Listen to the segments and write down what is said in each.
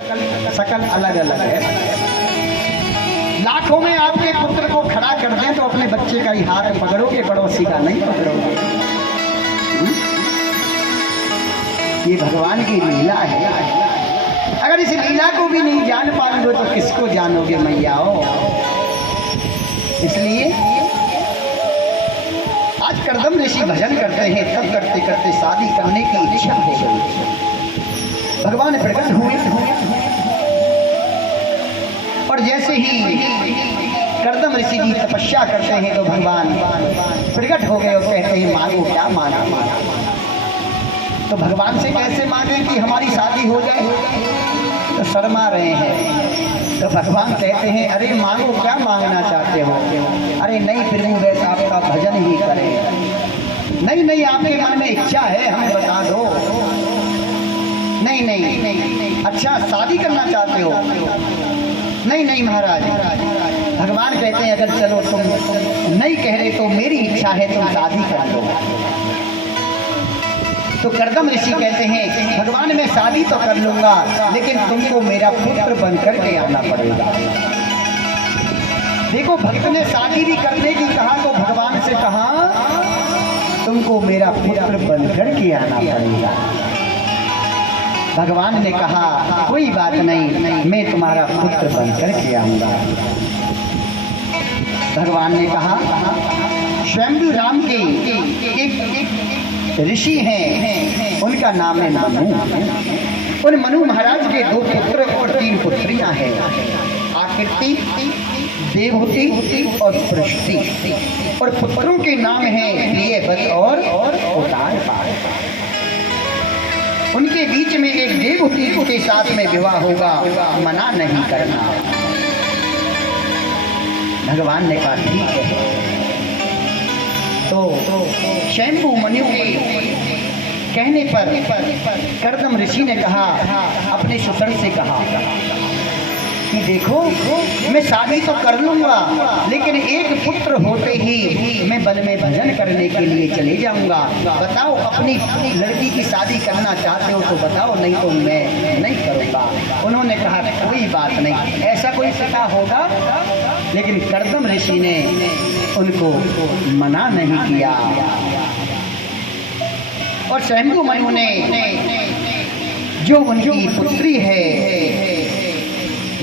शकल अलग अलग है। लाखों में आपके पुत्र को खड़ा कर दें तो अपने बच्चे का ही हाथ पकड़ोगे, पड़ोसी का नहीं पकड़ोगे। ये भगवान की लीला है। अगर इस लीला को भी नहीं जान पाओगे तो किसको जानोगे मैयाओ। इसलिए आज करदम ऋषि भजन करते हैं, तब करते करते शादी करने की इच्छा हो गई। भगवान प्रकट हुए और जैसे ही करदम ऋषि जी तपस्या करते हैं तो भगवान प्रकट हो गए और कहते हैं मांगो क्या मांगा। तो भगवान से कैसे मांगे कि हमारी शादी हो जाए, तो शर्मा रहे हैं। तो भगवान कहते हैं अरे मांगो क्या मांगना चाहते हो। अरे नहीं प्रभु वैसे आपका भजन ही करें। नहीं आपके मन में इच्छा है हमें बता दो। नहीं अच्छा शादी करना चाहते हो। नहीं महाराज। भगवान कहते हैं अगर चलो तुम नहीं कह रहे तो मेरी इच्छा है तुम शादी कर लो। तो करदम ऋषि कहते हैं भगवान मैं शादी तो कर लूंगा लेकिन तुमको मेरा पुत्र बनकर के आना पड़ेगा। देखो भक्त ने शादी भी करने की कहा तो भगवान से कहा तुमको मेरा पुत्र बनकर के आना पड़ेगा। भगवान ने कहा कोई बात नहीं, मैं तुम्हारा पुत्र बनकर के आऊंगा। भगवान ने कहा स्वयं राम के एक ऋषि हैं, उनका नाम है मनु। उन मनु महाराज के 2 पुत्र और 3 पुत्रियां हैं, आकृति, देवहूति और पृष्टि। और पुत्रों के नाम हैं प्रियव्रत और उदारपाल। उनके बीच में एक देवहूति के साथ में विवाह होगा, मना नहीं करना। भगवान ने कहा ठीक है। तो शैम्बु मनु के कहने पर करदम ऋषि ने कहा अपने सुसर से कहा कि देखो मैं शादी तो कर लूंगा लेकिन एक पुत्र होते ही मैं वन में भजन करने के लिए चले जाऊंगा। बताओ अपनी लड़की की शादी करना चाहते हो तो बताओ, नहीं तो मैं नहीं करूंगा। उन्होंने कहा कोई बात नहीं, ऐसा कोई पता होगा। लेकिन करदम ऋषि ने उनको मना नहीं किया। और शैम्बु मनु ने जो उनकी पुत्री है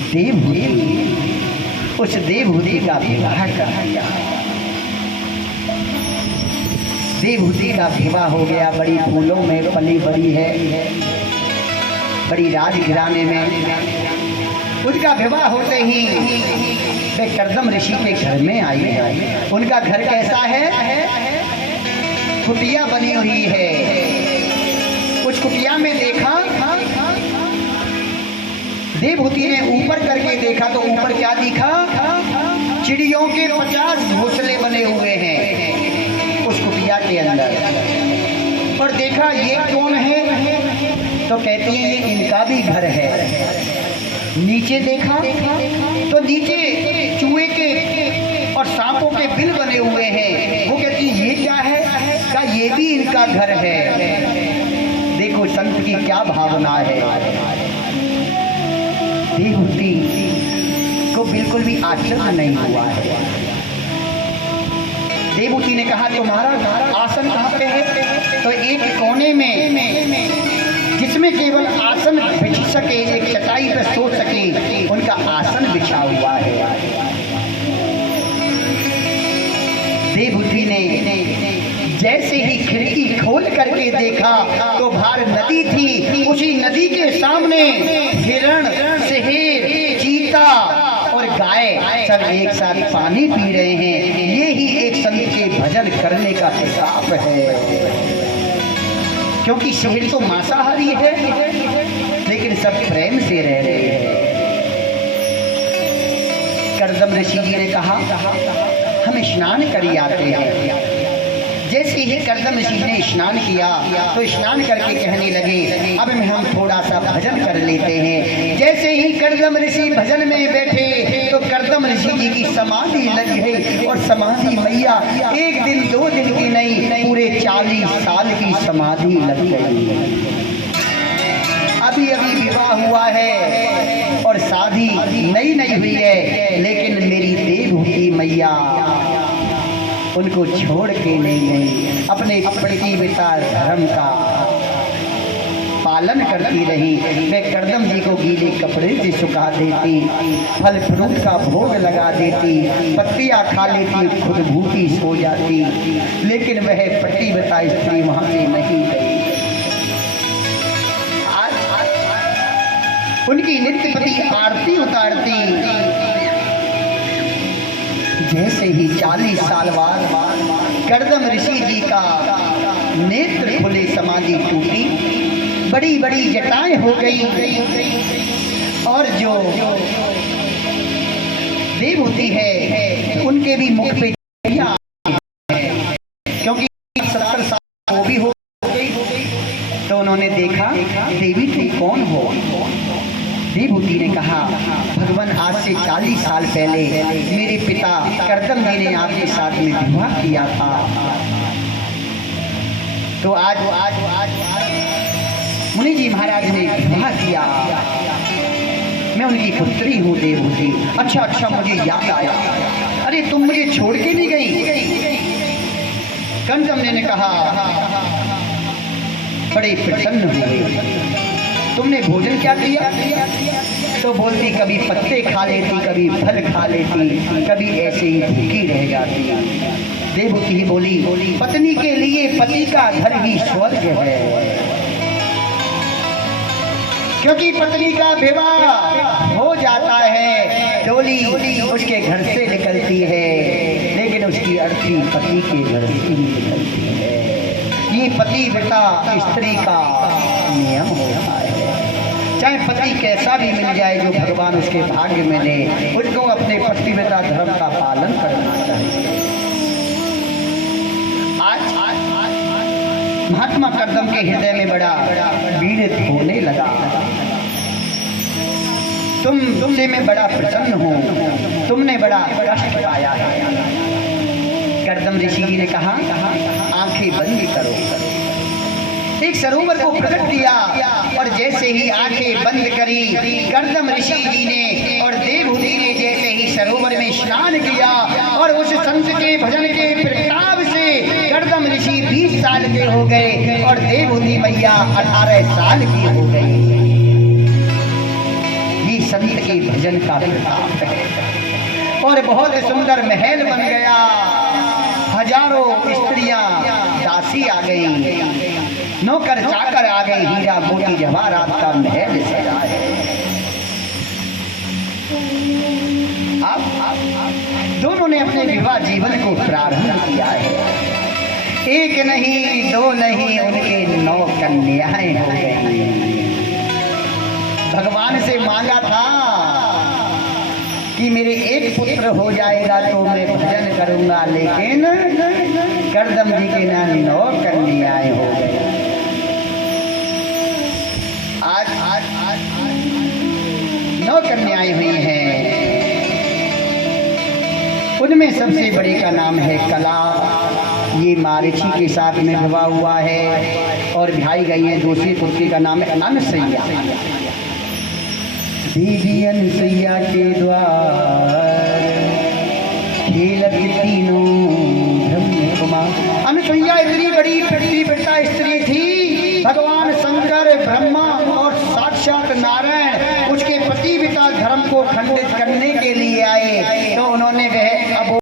देवहूति, उस देवहूति का विवाह कर दिया। देवहूति का विवाह हो गया, बड़ी फूलों में पली बड़ी है, बड़ी राजघराने में। उनका विवाह होते ही वे करदम ऋषि के घर में आई। उनका घर कैसा है? कुटिया बनी हुई है। कुछ कुटिया में देखा, देवहूति ने ऊपर करके देखा तो ऊपर क्या दिखा? चिड़ियों के 50 घोंसले बने हुए हैं उस कुटिया के अंदर। और देखा ये कौन है? तो कहती है ये इनका भी घर है। नीचे देखा तो नीचे चूहे के और सांपों के बिल बने हुए हैं। वो कहती है ये क्या है? का ये भी इनका घर है। देखो संत की क्या भावना है। देवहूति को बिल्कुल भी आश्चर्य नहीं हुआ है। देवहूति ने कहा तुम्हारा आसन कहाँ पे है? तो एक कोने में जिसमें केवल आसन बिछ सके, एक चटाई पर सो सके, उनका आसन बिछा हुआ है। देवहूति ने जैसे ही खिड़की खोल करके देखा तो बाहर नदी थी। उसी नदी के सामने हिरण, शेर, चीता और गाय सब एक साथ पानी पी रहे हैं। ये ही एक संत के भजन करने का प्रताप है। क्योंकि शेर तो मांसाहारी है लेकिन सब प्रेम से रह रहे हैं। करदम ऋषि जी ने कहा हम स्नान कर आते हैं। जैसे ही करदम ऋषि ने स्नान किया तो स्नान करके कहने लगे अब हम थोड़ा सा भजन कर लेते हैं। जैसे ही करदम ऋषि भजन में बैठे तो करदम ऋषि जी की समाधि लग गई। और समाधि मैया 1 दिन 2 दिन की नहीं, पूरे 40 साल की समाधि लग गई। अभी विवाह हुआ है शादी नई नई हुई है, लेकिन मेरी देवहूति मैया उनको छोड़ के नहीं गई, अपने पतिव्रता धर्म का पालन करती रही। मैं करदम जी को गीले कपड़े से सुखा देती, फल फ्रूट का भोग लगा देती, पत्तियां खा लेती, खुद भूखी सो जाती, लेकिन वह पतिव्रता स्त्री वहां से नहीं गई। उनकी नित्यपति आरती उतारती, जैसे ही 40 साल बाद करदम ऋषि जी का नेत्र खुले, समाधि टूटी, बड़ी बड़ी जटाएं हो गई, और जो देवहूति है उनके भी मुख पे क्योंकि 70 साल वो भी हो गई। तो उन्होंने देखा, देवी तुम कौन हो? देवहूति ने कहा, भगवान आज से 40 साल पहले मेरे पिता करदम जी ने आपके साथ में विवाह किया था, तो आज मुनि जी महाराज ने विवाह किया, मैं उनकी पुत्री हूँ देवहूति। अच्छा मुझे याद आया, अरे तुम मुझे छोड़ के नहीं गई? करदम ने कहा, बड़े प्रसन्न हुए, तुमने भोजन क्या किया? तो बोलती, कभी पत्ते खा लेती, कभी फल खा लेती, कभी ऐसे ही भूखी रह जाती। देवहूति ही बोली, पत्नी के लिए पति का घर ही स्वर्ग है, क्योंकि पत्नी का विवाह हो जाता है, डोली उसके घर से निकलती है, लेकिन उसकी अर्थी पति के घर से ही निकलती है। ये पतिव्रता स्त्री का नियम होता है। चाहे पति कैसा भी मिल जाए, जो भगवान उसके भाग्य में दे, उसको अपने पतिव्रता धर्म का पालन करना चाहिए। आज महात्मा करदम के हृदय में बड़ा पीड़ित होने लगा। तुमसे मैं बड़ा प्रसन्न हूँ, तुमने बड़ा कष्ट पाया है। करदम ऋषि जी ने कहा, आंखें बंद करो। एक सरोवर को प्रकट किया, और जैसे ही आंखें बंद करी, करदम ऋषि जी ने और देवहूति ने जैसे ही सरोवर में स्नान किया, और उस संत के भजन के प्रताप से करदम ऋषि 20 साल के हो गए, और देवहूति मैया 18 साल की हो गई। ये संत के भजन का प्रताप है। और बहुत सुंदर महल बन गया, हजारों स्त्रियां दासी आ गई, नौकर चाकर आ गए, हीरा मोती जवाहरात का महल सजा है। अब दोनों ने अपने विवाह जीवन को प्रारंभ किया है। एक नहीं, दो नहीं, उनके 9 कन्याएं हो गई। भगवान से मांगा था कि मेरे एक पुत्र हो जाएगा तो मैं भजन करूंगा, लेकिन करदम जी के नाम 9 कन्याएं हो गई। आज 9 कन्याएं हुई हैं। उनमें सबसे बड़ी का नाम है कला, ये मारिची के साथ में विवाह हुआ है, और भाई गई है। दूसरी पुत्री का नाम है अनसैया। देवी अनसैया के द्वार खेलत तीनों ब्रह्म कुमार। अनसैया इतनी बड़ी पतिव्रता स्त्री थी, भगवान शंकर, ब्रह्मा और साक्षात नारायण उसके पतिव्रता धर्म को खंडित करने के लिए आए।